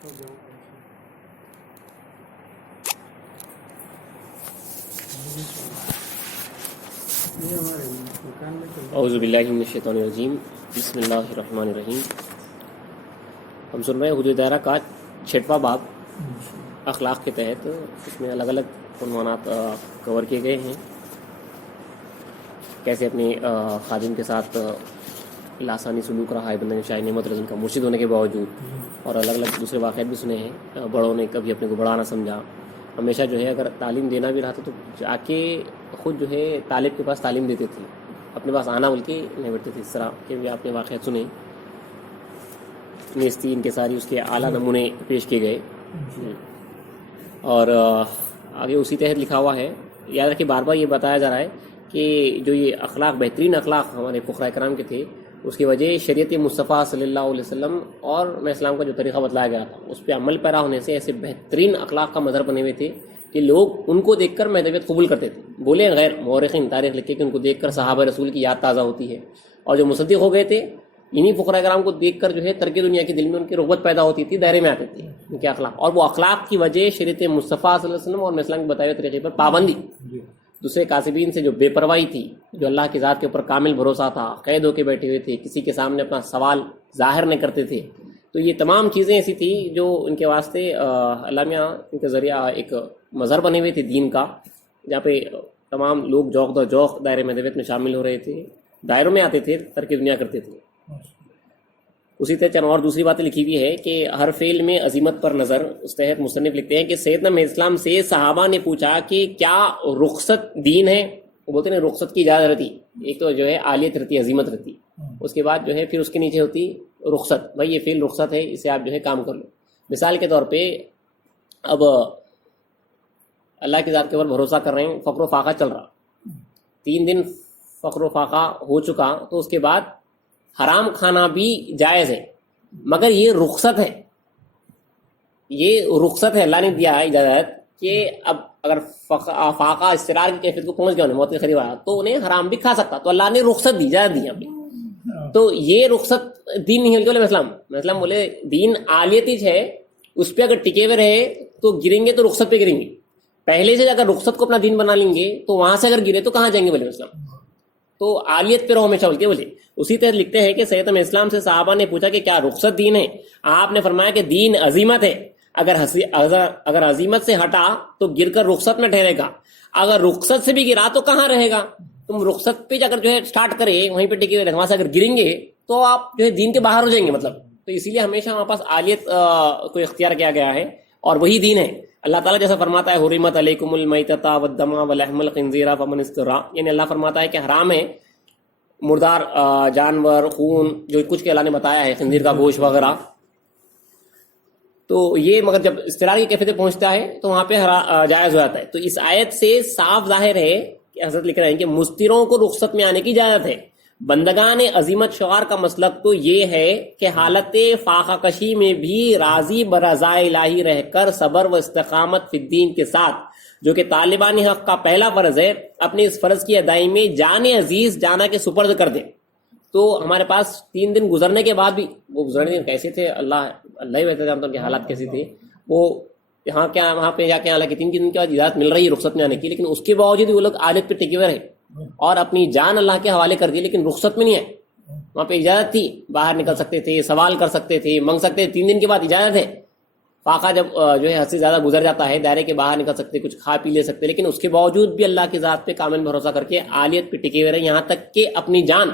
اعوذ باللہ من الشیطان الرجیم، بسم اللہ الرحمن الرحیم۔ ہم سن رہے ہیں حدود دائرہ کا 6واں باب اخلاق کے تحت۔ اس میں الگ الگ عنوانات کور کیے گئے ہیں، کیسے اپنے خادم کے ساتھ لاسانی سلوک رہا ہے بندہ شاہ نعمت رضی کا مرشد ہونے کے باوجود، اور الگ الگ دوسرے واقعات بھی سنے ہیں۔ بڑوں نے کبھی اپنے کو بڑا نہ سمجھا، ہمیشہ جو ہے اگر تعلیم دینا بھی رہا تھا تو جا کے خود جو ہے طالب کے پاس تعلیم دیتے تھے، اپنے پاس آنا بول کے نہیں بیٹھتے تھے۔ اس طرح کے بھی آپ نے واقعات سنے، نیستی انکساری اس کے اعلیٰ نمونے پیش کیے گئے۔ اور آگے اسی تحت لکھا ہوا ہے، یاد رکھیں بار بار یہ بتایا جا رہا ہے کہ جو یہ اخلاق بہترین اخلاق ہمارے فقراء کرام کے تھے، اس کی وجہ شریعت مصطفیٰ صلی اللہ علیہ وسلم اور اسلام کا جو طریقہ بتلایا گیا تھا اس پہ عمل پیرا ہونے سے ایسے بہترین اخلاق کا مظہر بنے ہوئے تھے کہ لوگ ان کو دیکھ کر مہدویت قبول کرتے تھے۔ بولے غیر مورخین تاریخ لکھے کہ ان کو دیکھ کر صحابہ رسول کی یاد تازہ ہوتی ہے، اور جو مصدق ہو گئے تھے انہی فقراء کرام کو دیکھ کر جو ہے ترک دنیا کے دل میں ان کی رغبت پیدا ہوتی تھی، دائرے میں آتے تھے ان کے اخلاق، اور وہ اخلاق کی وجہ شریعت مصطفیٰ صلی اللہ علیہ وسلم اور اسلام کے بتائے ہوئے طریقے پر پابندی، دوسرے کاسبین سے جو بے پرواہی تھی، جو اللہ کی ذات کے اوپر کامل بھروسہ تھا، قید ہو کے بیٹھے ہوئے تھے، کسی کے سامنے اپنا سوال ظاہر نہیں کرتے تھے، تو یہ تمام چیزیں ایسی تھی جو ان کے واسطے اللہ میاں ان کے ذریعہ ایک مظہر بنے ہوئے تھے دین کا، جہاں پہ تمام لوگ جوق در جوق دائرے مہدویت میں شامل ہو رہے تھے، دائروں میں آتے تھے، ترک دنیا کرتے تھے۔ اسی طرح چند اور دوسری باتیں لکھی ہوئی ہے کہ ہر فعل میں عظیمت پر نظر، اس تحت مصنف لکھتے ہیں کہ سیدنا اسلام سے صحابہ نے پوچھا کہ کیا رخصت دین ہے؟ وہ بولتے ہیں رخصت کی اجازت رہتی، ایک تو جو ہے عالیت رہتی، عظیمت رہتی، اس کے بعد جو ہے پھر اس کے نیچے ہوتی رخصت، بھائی یہ فعل رخصت ہے، اسے آپ جو ہے کام کر لو۔ مثال کے طور پہ اب اللہ کی ذات کے اوپر بھروسہ کر رہے ہیں، فقر و فاقہ چل رہا، 3 دن فقر و فاقہ ہو چکا، تو اس کے بعد حرام کھانا بھی جائز ہے، مگر یہ رخصت ہے، یہ رخصت ہے، اللہ نے دیا ہے اجازت کہ اب اگر فاقہ استقرار کی کیفیت کو پہنچ گیا انہیں موت کے قریب آیا تو انہیں حرام بھی کھا سکتا، تو اللہ نے رخصت دی، اجازت دی اپنی۔ تو یہ رخصت دین نہیں ہے، اسلام بولے دین عالیت ہے، اس پہ اگر ٹکے ہوئے رہے تو گریں گے تو رخصت پہ گریں گے، پہلے سے اگر رخصت کو اپنا دین بنا لیں گے تو وہاں سے اگر گرے تو کہاں جائیں گے بولے اسلام، تو عالیت پہ رہو ہمیشہ بول کے بولے۔ اسی طرح لکھتے ہیں کہ سیدنا اسلام سے صحابہ نے پوچھا کہ کیا رخصت دین ہے؟ آپ نے فرمایا کہ دین عظیمت ہے، اگر عظیمت سے ہٹا تو گر کر رخصت میں ٹھہرے گا، اگر رخصت سے بھی گرا تو کہاں رہے گا؟ تم رخصت پہ اگر جو ہے سٹارٹ کرے وہیں پہ ٹکے ہوئے، وہاں سے اگر گریں گے تو آپ جو ہے دین کے باہر ہو جائیں گے، مطلب تو اسی لیے ہمیشہ ہمارے پاس عالیت کو اختیار کیا گیا ہے، اور وہی دین ہے۔ اللہ تعالیٰ جیسا فرماتا ہے حرمت علیکم المیتۃ والدم ولحم الخنزیر فمن اضطر، یعنی اللہ فرماتا ہے کہ حرام ہے مردار جانور، خون، جو کچھ کہ اللہ نے بتایا ہے، خنزیر کا گوشت وغیرہ، تو یہ مگر جب استقرار کی کیفیت پہنچتا ہے تو وہاں پہ جائز ہو جاتا ہے۔ تو اس آیت سے صاف ظاہر ہے کہ حضرت لکھ رہے ہیں کہ مستروں کو رخصت میں آنے کی اجازت ہے۔ بندگان عظیمت شعار کا مسلک تو یہ ہے کہ حالت فاقہ کشی میں بھی راضی برضا الہی رہ کر صبر و استقامت فی الدین کے ساتھ، جو کہ طالبان حق کا پہلا فرض ہے، اپنے اس فرض کی ادائی میں جان عزیز جانا کے سپرد کر دیں۔ تو ہمارے پاس 3 دن گزرنے کے بعد بھی، وہ گزرنے دن کیسے تھے اللہ ہی بہتر جانتا ان کے حالات کیسے تھے، وہ یہاں کیا وہاں پہ جا کے حالانکہ 3 دن کے بعد اجازت مل رہی ہے رخصت میں آنے کی، لیکن اس کے باوجود وہ لوگ عادت پہ ٹکے ہوئے رہے اور اپنی جان اللہ کے حوالے کر دی، لیکن رخصت میں نہیں ہے۔ وہاں پہ اجازت تھی، باہر نکل سکتے تھے، سوال کر سکتے تھے، مانگ سکتے تھے، 3 دن کے بعد اجازت ہے۔ فاقہ جب جو ہے حد سے زیادہ گزر جاتا ہے، دائرے کے باہر نکل سکتے، کچھ کھا پی لے سکتے، لیکن اس کے باوجود بھی اللہ کی ذات پہ کامل بھروسہ کر کے عالیت پہ ٹکے ہوئے رہے، یہاں تک کہ اپنی جان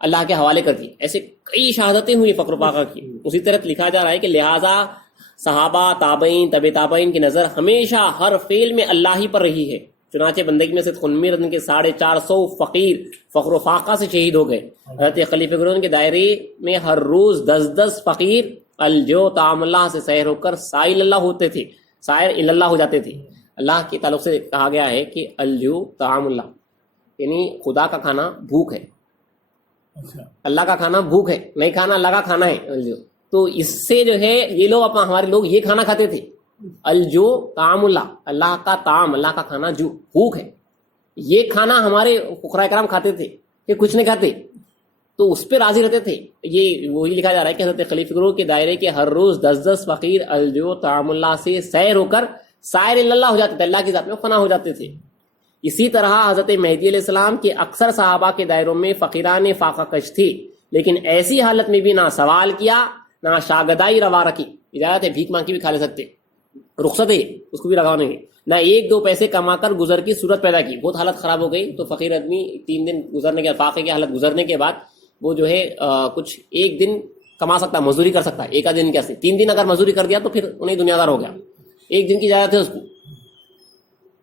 اللہ کے حوالے کر دی۔ ایسے کئی شہادتیں ہوئی فقر و فاقہ کی۔ اسی طرح لکھا جا رہا ہے کہ لہٰذا صحابہ، تابعین، طب تابعین کی نظر ہمیشہ ہر فعل میں اللہ ہی پر رہی ہے، چنانچہ بندگی میں سے خنمی رضی کے 450 فقیر فقر و فاقہ سے شہید ہو گئے۔ حضرت خلیفہ گرون کے دائرے میں ہر روز 10 فقیر الجو طعام اللہ سے سیر ہو کر سائل اللہ ہوتے تھے، سائر اللہ ہو جاتے تھے۔ اللہ کے تعلق سے کہا گیا ہے کہ الجو طعام اللہ، یعنی خدا کا کھانا بھوک ہے، اللہ کا کھانا بھوک ہے، نہیں کھانا اللہ کا کھانا ہے الجو۔ تو اس سے جو ہے یہ لوگ ہمارے لوگ یہ کھانا کھاتے تھے، الجو طعام اللہ، اللہ کا طعام، اللہ کا کھانا جو بھوک ہے، یہ کھانا ہمارے فقراء کرام کھاتے تھے کہ کچھ نہیں کھاتے، تو اس پہ راضی رہتے تھے. یہ وہی لکھا جا رہا ہے کہ حضرت خلیفہ گروہ کے دائرے کے ہر روز 10 فقیر الجو طعام اللہ سے سیر ہو کر سائر اللہ ہو جاتے تھے، اللہ کی ذات میں فنا ہو جاتے تھے. اسی طرح حضرت مہدی علیہ السلام کے اکثر صحابہ کے دائروں میں فقیران فاقہ کش تھے، لیکن ایسی حالت میں بھی نہ سوال کیا نہ شاگردائی روا رکھی. اجازت ہے بھیک مانگ کے بھی کھا لے سکتے، رخصت ہے اس کو بھی رکھا نہیں. نہ 1-2 پیسے کما کر گزر کی صورت پیدا کی. بہت حالت خراب ہو گئی تو فقیر آدمی 3 دن گزرنے کے فاقے کی حالت گزرنے کے بعد وہ جو ہے کچھ 1 دن کما سکتا، مزدوری کر سکتا ہے. 1 دن کیسے 3 دن اگر مزدوری کر دیا تو پھر انہیں دنیا دار ہو گیا. 1 دن کی اجازت ہے اس کو.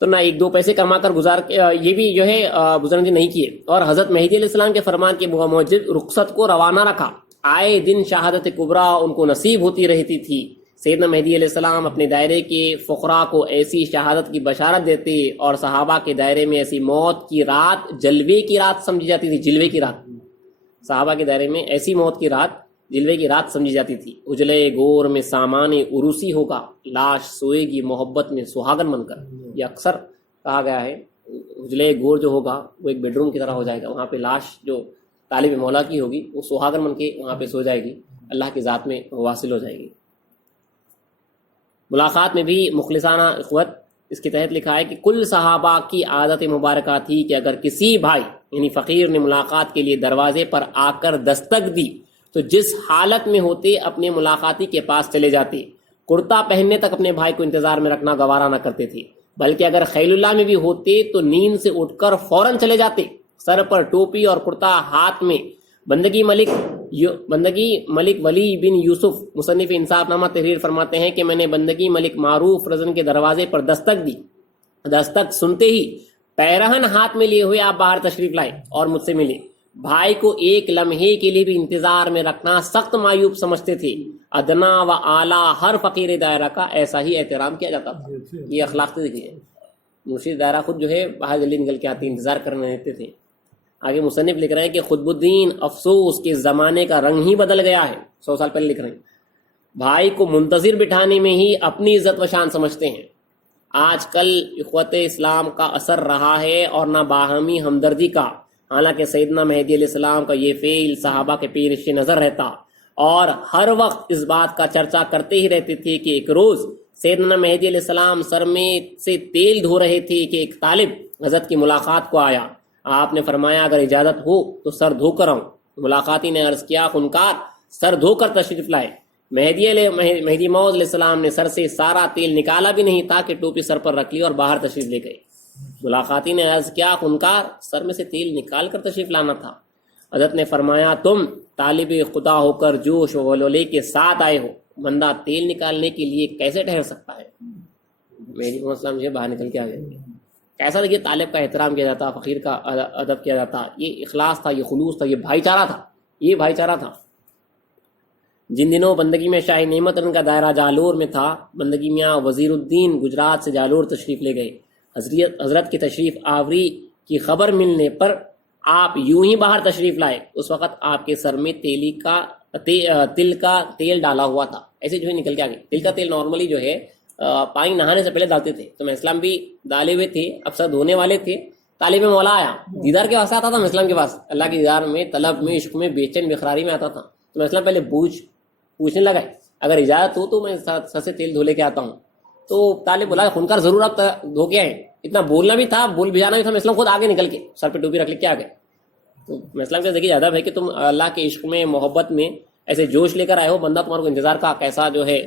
تو نہ 1-2 پیسے کما کر گزار یہ بھی جو ہے گزرنے نہیں کیے. اور حضرت مہدی علیہ السلام کے فرمان کے موجب رخصت کو روانہ رکھا. آئے دن شہادت کبریٰ ان کو نصیب ہوتی رہتی تھی. سیدنا مہدی علیہ السلام اپنے دائرے کے فقراء کو ایسی شہادت کی بشارت دیتے اور صحابہ کے دائرے میں ایسی موت کی رات جلوے کی رات سمجھی جاتی تھی. جلوے کی رات صحابہ کے دائرے میں ایسی موت کی رات جلوے کی رات سمجھی جاتی تھی. اجلے گور میں سامان عروسی ہوگا، لاش سوئے گی محبت میں سہاگن بن کر. یہ اکثر کہا گیا ہے اجلے گور جو ہوگا وہ ایک بیڈ روم کی طرح ہو جائے گا. وہاں پہ لاش جو طالب مولا کی ہوگی وہ سہاگن بن کے وہاں پہ سو جائے گی، اللہ کی ذات میں واصل ہو جائے گی. ملاقات میں بھی مخلصانہ اخوت اس کے تحت لکھا ہے کہ کل صحابہ کی عادت مبارکہ تھی کہ اگر کسی بھائی یعنی فقیر نے ملاقات کے لیے دروازے پر آ کر دستک دی تو جس حالت میں ہوتے اپنے ملاقاتی کے پاس چلے جاتے. کرتا پہننے تک اپنے بھائی کو انتظار میں رکھنا گوارا نہ کرتے تھے، بلکہ اگر خیل اللہ میں بھی ہوتے تو نیند سے اٹھ کر فوراً چلے جاتے. سر پر ٹوپی اور کرتا ہاتھ میں. بندگی ملک ولی بن یوسف مصنف انصاف نامہ تحریر فرماتے ہیں کہ میں نے بندگی ملک معروف رضن کے دروازے پر دستک دی. دستک سنتے ہی پیرہن ہاتھ میں لیے ہوئے آپ باہر تشریف لائے اور مجھ سے ملے. بھائی کو ایک لمحے کے لیے بھی انتظار میں رکھنا سخت معیوب سمجھتے تھے. ادنا و اعلیٰ ہر فقیر دائرہ کا ایسا ہی احترام کیا جاتا تھا. یہ اخلاق سے دیکھیے مرشد دائرہ خود جو ہے باہر جلدی نکل کے آتے، انتظار کرنے دیتے تھے. آگے مصنف لکھ رہے ہیں کہ خطب الدین افسوس کے زمانے کا رنگ ہی بدل گیا ہے. 100 سال پہلے لکھ رہے ہیں بھائی کو منتظر بٹھانے میں ہی اپنی عزت و شان سمجھتے ہیں. آج کل اخوت اسلام کا اثر رہا ہے اور نہ باہمی ہمدردی کا. حالانکہ سیدنا مہدی علیہ السلام کا یہ فعل صحابہ کے پیش نظر رہتا اور ہر وقت اس بات کا چرچا کرتے ہی رہتے تھے کہ ایک روز سیدنا مہدی علیہ السلام سر میں سے تیل دھو رہے تھے کہ ایک طالب حضرت کی ملاقات کو آیا. آپ نے فرمایا اگر اجازت ہو تو سر دھو کر آؤں. ملاقاتی نے عرض کیا خنکار سر دھو کر تشریف لائے. مہدی موعود علیہ السلام نے سر سے سارا تیل نکالا بھی نہیں تھا کہ ٹوپی سر پر رکھ لی اور باہر تشریف لے گئے. ملاقاتی نے عرض کیا خنکار سر میں سے تیل نکال کر تشریف لانا تھا. حضرت نے فرمایا تم طالب خدا ہو کر جوش و ولولے کے ساتھ آئے ہو، بندہ تیل نکالنے کے لیے کیسے ٹھہر سکتا ہے. مہدی موعود السلام جو باہر نکل کے آ گئے. کیسا دیکھیے طالب کا احترام کیا جاتا، فقیر کا ادب کیا جاتا. یہ اخلاص تھا، یہ خلوص تھا، یہ بھائی چارہ تھا. یہ بھائی چارہ تھا. جن دنوں بندگی میں شاہ نعمت رن کا دائرہ جالور میں تھا، بندگی میاں وزیر الدین گجرات سے جالور تشریف لے گئے. حضرت کی تشریف آوری کی خبر ملنے پر آپ یوں ہی باہر تشریف لائے. اس وقت آپ کے سر میں تل کا تیل ڈالا ہوا تھا. ایسے جو ہے نکل کے آگے. تل کا تیل نارملی جو ہے پانی نہانے سے پہلے ڈالتے تھے. تو میں اسلام بھی ڈالے ہوئے تھے، اب سر دھونے والے تھے. طالب مولا آیا، دیدار کے واسطے آتا تھا میں اسلام کے پاس، اللہ کے دیدار میں، طلب میں، عشق میں، بے چین بخراری میں آتا تھا. تو میں اسلام پہلے پوچھنے لگا اگر اجازت ہو تو میں سر سے تیل دھو لے کے آتا ہوں. تو طالب بولا خنکار ضرور آپ دھو کے آئے. اتنا بولنا بھی تھا، بول بھی جانا بھی تھا. میں اسلام خود آگے نکل کے سر پہ ٹوپی رکھ لے کے آ گئے. تو میں اسلام کا دیکھیے ادب ہے کہ تم اللہ کے عشق میں، محبت میں ایسے جوش لے کر آئے ہو. بندہ تمہارے کو انتظار کا کیسا جو ہے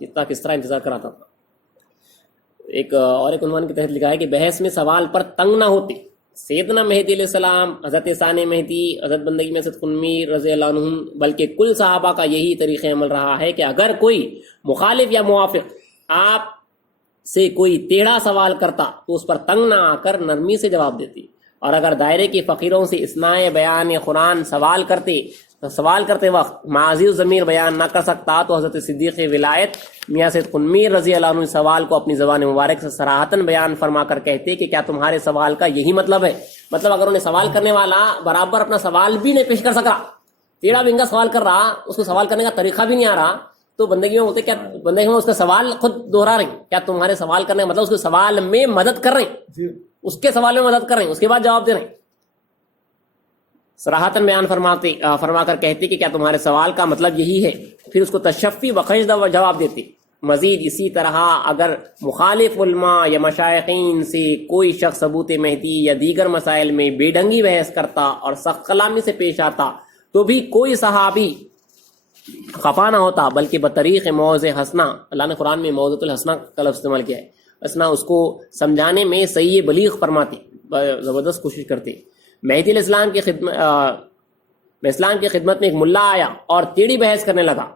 کس طرح انتظار کراتا تھا. ایک عنوان کے تحت لکھا ہے کہ بحث میں سوال پر تنگ نہ ہوتے. سیدنا مہدی علیہ السلام، حضرت ثانی مہدی، حضرت بندگی میں حضرت قنمی رضی اللہ عنہم بلکہ کل صحابہ کا یہی طریقہ عمل رہا ہے کہ اگر کوئی مخالف یا موافق آپ سے کوئی ٹیڑھا سوال کرتا تو اس پر تنگ نہ آ کر نرمی سے جواب دیتی. اور اگر دائرے کے فقیروں سے اثناء بیان قرآن سوال کرتے وقت ماضی و ضمیر بیان نہ کر سکتا تو حضرت صدیق ولایت میاں سید قنمی رضی اللہ عنہ سوال کو اپنی زبان مبارک سے صراحتاً بیان فرما کر کہتے کہ کیا تمہارے سوال کا یہی مطلب ہے. مطلب اگر انہیں سوال کرنے والا برابر اپنا سوال بھی نہیں پیش کر سکا، ٹیڑھا بنگا سوال کر رہا، اس کو سوال کرنے کا طریقہ بھی نہیں آ رہا، تو بندگی میں ہوتے کیا بندگی میں اس کا سوال خود دوہرا رہے. کیا تمہارے سوال کرنے کا مطلب اس کے سوال میں مدد کر رہے ہیں، اس کے سوال میں مدد کر رہے ہیں، اس کے بعد جواب دے رہے ہیں. صراحتاً بیان فرما کر کہتے کہ کیا تمہارے سوال کا مطلب یہی ہے؟ پھر اس کو تشفی بخشدہ جواب دیتے۔ مزید اسی طرح اگر مخالف علماء یا مشائقین سے کوئی شخص ثبوت مہدی یا دیگر مسائل میں بے ڈھنگی بحث کرتا اور سخت کلامی سے پیش آتا تو بھی کوئی صحابی خفا نہ ہوتا، بلکہ بطریق موعظہ حسنہ، اللہ نے قرآن میں موعظۃ الحسنہ کا لفظ استعمال کیا ہے، حسنہ اس کو سمجھانے میں صحیح بلیغ فرماتے، زبردست کوشش کرتے۔ مہدی علیہ السلام کی خدمت میں ایک ملا آیا اور ٹیڑھی بحث کرنے لگا۔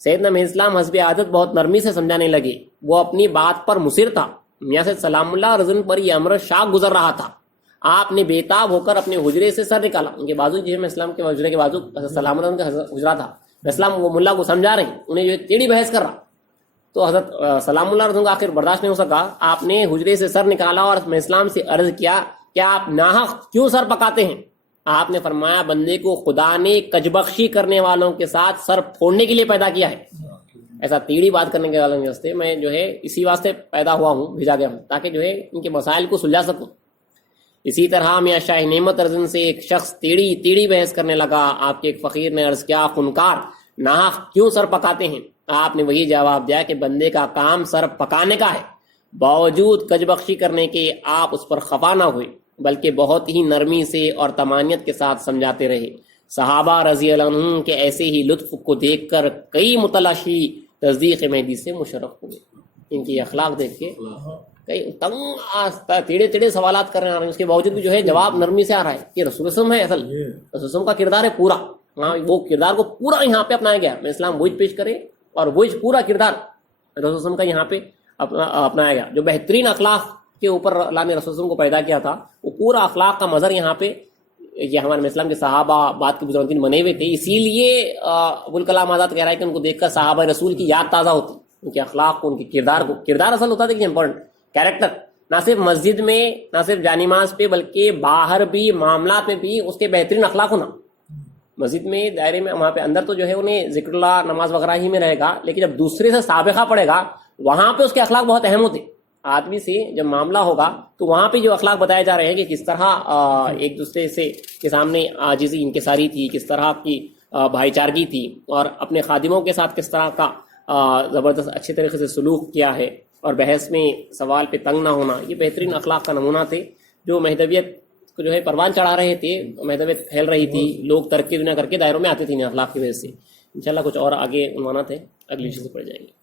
سیدنا مہدی اسلام حسب عادت بہت نرمی سے سمجھانے لگے۔ وہ اپنی بات پر مصر تھا۔ میاں سید سلام اللہ رضن پر یہ امر شاک گزر رہا تھا۔ آپ نے بےتاب ہو کر اپنے حجرے سے سر نکالا، ان کے بازو جو ہے اسلام کے حجرے کے بازو سلام اللہ کا حجرہ تھا، اسلام وہ ملا کو سمجھا رہے ہیں، انہیں جو ہے ٹیڑھی بحث کر رہا، تو حضرت سلام اللہ رضن کا آخر برداشت نہیں ہو سکا، آپ نے حجرے سے سر نکالا اور میں اسلام سے عرض کیا کہ آپ ناحق کیوں سر پکاتے ہیں؟ آپ نے فرمایا بندے کو خدا نے کجبخشی کرنے والوں کے ساتھ سر پھوڑنے کے لیے پیدا کیا ہے، ایسا ٹیڑھی بات کرنے کے والوں کے واسطے میں جو ہے اسی واسطے پیدا ہوا ہوں، بھیجا گیا ہوں، تاکہ جو ہے ان کے مسائل کو سلجھا سکوں۔ اسی طرح میاں شاہ نعمت رضن سے ایک شخص ٹیڑھی بحث کرنے لگا۔ آپ کے ایک فقیر نے عرض کیا خنکار ناحق کیوں سر پکاتے ہیں؟ آپ نے وہی جواب دیا کہ بندے کا کام سر پکانے کا ہے، باوجود کجبخشی کرنے کے آپ اس پر خفا نہ ہوئے، بلکہ بہت ہی نرمی سے اور تمانیت کے ساتھ سمجھاتے رہے۔ صحابہ رضی اللہ عنہم کے ایسے ہی لطف کو دیکھ کر کئی متلاشی تصدیق مہدی سے مشرف ہوئے۔ ان کی اخلاق دیکھ کے کئی تنگ ٹیڑھے سوالات کر رہے ہیں، اس کے باوجود بھی جو ہے جواب نرمی سے آ رہا ہے۔ یہ رسول وسلم ہے، اصل رسول وسلم کا کردار ہے پورا، ہاں وہ کردار کو پورا یہاں پہ اپنایا گیا۔ میں اسلام وہی پیش کرے اور وہی پورا کردار رسول وسلم کا یہاں پہ اپنایا گیا۔ جو بہترین اخلاق کے اوپر اللہ نے رسول وسلم کو پیدا کیا تھا، وہ پورا اخلاق کا مظہر یہاں پہ یہ ہمارے اسلام کے صحابہ بات کے بزرگین بنے ہوئے تھے۔ اسی لیے ابوالکلام آزاد کہہ رہا ہے کہ ان کو دیکھ کر صحابہ رسول کی یاد تازہ ہوتی، ان کے اخلاق کو، ان کے کردار اصل ہوتا تھا کہ امپورٹنٹ کیریکٹر، نہ صرف مسجد میں، نہ صرف جانماز پہ، بلکہ باہر بھی، معاملات میں بھی اس کے بہترین اخلاق ہونا۔ مسجد میں دائرے میں وہاں پہ اندر تو جو ہے انہیں ذکر اللہ نماز وغیرہ ہی میں رہے گا، لیکن جب دوسرے سے سابقہ پڑے گا وہاں پہ اس کے اخلاق بہت اہم ہوتے۔ آدمی سے جب معاملہ ہوگا تو وہاں پہ جو اخلاق بتائے جا رہے ہیں کہ کس طرح ایک دوسرے سے کے سامنے عاجزی انکساری تھی، کس طرح کی بھائی چارگی تھی، اور اپنے خادموں کے ساتھ کس طرح کا زبردست اچھے طریقے سے سلوک کیا ہے، اور بحث میں سوال پہ تنگ نہ ہونا، یہ بہترین اخلاق کا نمونہ تھے جو مہدویت کو جو ہے پروان چڑھا رہے تھے۔ مہدویت پھیل رہی تھی، لوگ ترقی دنیا کر کے دائروں میں آتے تھے ان اخلاق کی وجہ سے۔ انشاءاللہ کچھ اور آگے عنوانات ہیں، اگلی چیزیں پڑھ جائیں گے۔